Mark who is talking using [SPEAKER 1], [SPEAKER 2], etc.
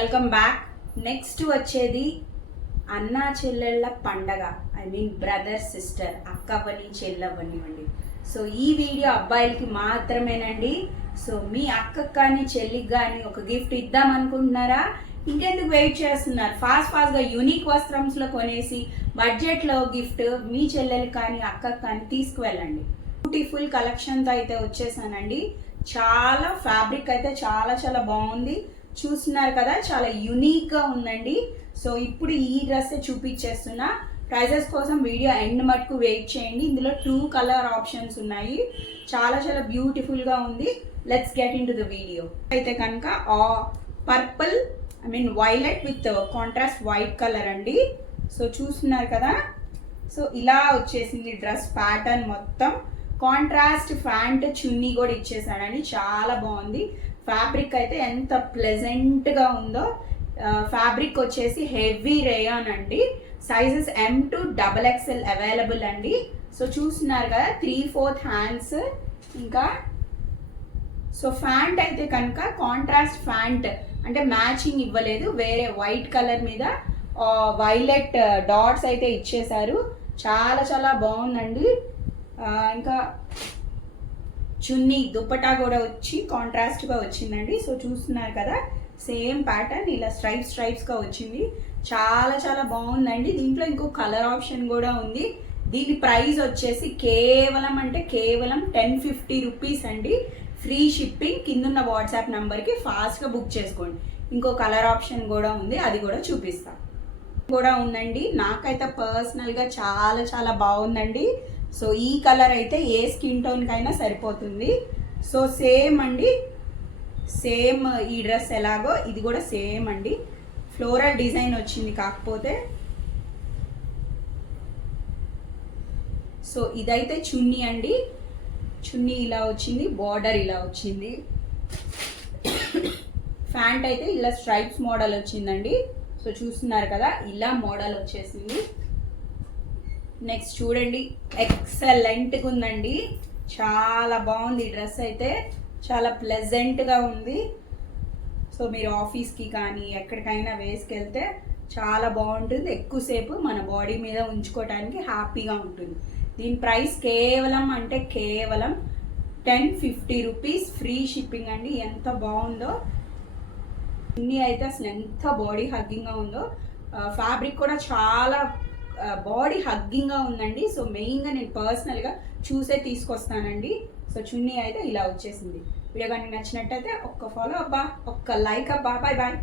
[SPEAKER 1] Welcome back next వచ్చేది అన్నా చెల్లెళ్ళ పండగ. ఐ మీన్ బ్రదర్ సిస్టర్ అక్కవ్వని చెల్లవ్వనివ్వండి సో ఈ వీడియో అబ్బాయిలకి మాత్రమేనండి. సో మీ అక్కకు కానీ చెల్లికి కానీ ఒక గిఫ్ట్ ఇద్దాం అనుకుంటున్నారా? ఇంకెందుకు వెయిట్ చేస్తున్నారు? ఫాస్ట్ ఫాస్ట్గా యూనిక్ వస్త్రంస్లో కొనేసి బడ్జెట్లో గిఫ్ట్ మీ చెల్లెలు కానీ అక్కకు కానీ తీసుకువెళ్ళండి. బ్యూటిఫుల్ కలెక్షన్తో అయితే వచ్చేసానండి. చాలా ఫ్యాబ్రిక్ అయితే చాలా చాలా బాగుంది. చూస్తున్నారు కదా చాలా యునీక్గా ఉందండి. సో ఇప్పుడు ఈ డ్రెస్ చూపించేస్తున్నా. ప్రైజెస్ కోసం వీడియో ఎండ్ మటుకు వెయిట్ చేయండి. ఇందులో టూ కలర్ ఆప్షన్స్ ఉన్నాయి. చాలా చాలా బ్యూటిఫుల్గా ఉంది. Let's get into the video అయితే కనుక purple I mean violet with contrast white colour అండి. సో చూస్తున్నారు కదా? సో ఇలా వచ్చేసింది డ్రెస్ ప్యాటర్న్ మొత్తం. కాంట్రాస్ట్ ఫ్యాంట్ చున్నీ కూడా ఇచ్చేసాడని చాలా బాగుంది. ఫ్యాబ్రిక్ అయితే ఎంత ప్లెజెంట్గా ఉందో ఫ్యాబ్రిక్ వచ్చేసి హెవీ రేయాన్ అండి. Sizes M to double XL available అండి. సో చూస్తున్నారు కదా త్రీ ఫోర్త్ హ్యాండ్స్ ఇంకా. సో ఫ్యాంట్ అయితే కనుక కాంట్రాస్ట్ ఫ్యాంట్ అంటే మ్యాచింగ్ ఇవ్వలేదు వేరే వైట్ కలర్ మీద వైలెట్ డాట్స్ అయితే ఇచ్చేశారు. చాలా చాలా బాగుందండి. ఇంకా చున్నీ దుప్పటా కూడా వచ్చి కాంట్రాస్ట్గా వచ్చిందండి. సో చూస్తున్నారు కదా సేమ్ ప్యాటర్న్ ఇలా స్ట్రైప్స్ స్ట్రైప్స్గా వచ్చింది. చాలా చాలా బాగుందండి. దీంట్లో ఇంకో కలర్ ఆప్షన్ కూడా ఉంది. దీని ప్రైస్ వచ్చేసి కేవలం అంటే కేవలం టెన్ ఫిఫ్టీ రూపీస్ అండి. ఫ్రీ షిప్పింగ్ కిందున్న వాట్సాప్ నెంబర్కి ఫాస్ట్గా బుక్ చేసుకోండి. ఇంకో కలర్ ఆప్షన్ కూడా ఉంది. అది కూడా చూపిస్తాను కూడా ఉందండి. నాకైతే పర్సనల్గా చాలా చాలా బాగుందండి. సో ఈ కలర్ అయితే ఏ స్కిన్ టోన్కైనా సరిపోతుంది. సో సేమ్ అండి. సేమ్ ఈ డ్రెస్ ఎలాగో ఇది కూడా సేమ్ అండి. ఫ్లోరల్ డిజైన్ వచ్చింది కాకపోతే. సో ఇదైతే చున్నీ అండి. చున్నీ ఇలా వచ్చింది బార్డర్ ఇలా వచ్చింది. ప్యాంట్ అయితే ఇలా స్ట్రైప్స్ మోడల్ వచ్చిందండి. సో చూస్తున్నారు కదా ఇలా మోడల్ వచ్చేసింది. నెక్స్ట్ చూడండి. ఎక్సలెంట్గా ఉందండి చాలా బాగుంది ఈ డ్రెస్ అయితే. చాలా ప్లెజెంట్గా ఉంది. సో మీరు ఆఫీస్కి కానీ ఎక్కడికైనా వేసుకెళ్తే చాలా బాగుంటుంది. ఎక్కువసేపు మన బాడీ మీద ఉంచుకోవడానికి హ్యాపీగా ఉంటుంది. దీని ప్రైస్ కేవలం అంటే కేవలం ten fifty rupees free shipping అండి. ఎంత బాగుందో. ఇన్ని అయితే అసలు ఎంత బాడీ హగ్గింగ్గా ఉందో. Uh, ఫ్యాబ్రిక్ కూడా చాలా బాడీ హగ్గింగ్గా ఉందండి. సో మెయిన్గా నేను పర్సనల్గా చూసే తీసుకొస్తానండి. సో చున్నీ అయితే ఇలా వచ్చేసింది. వీడియో కానీ నచ్చినట్టయితే ఒక్క ఫాలో అబ్బా ఒక్క లైక్ అబ్బా బాయ్ బాయ్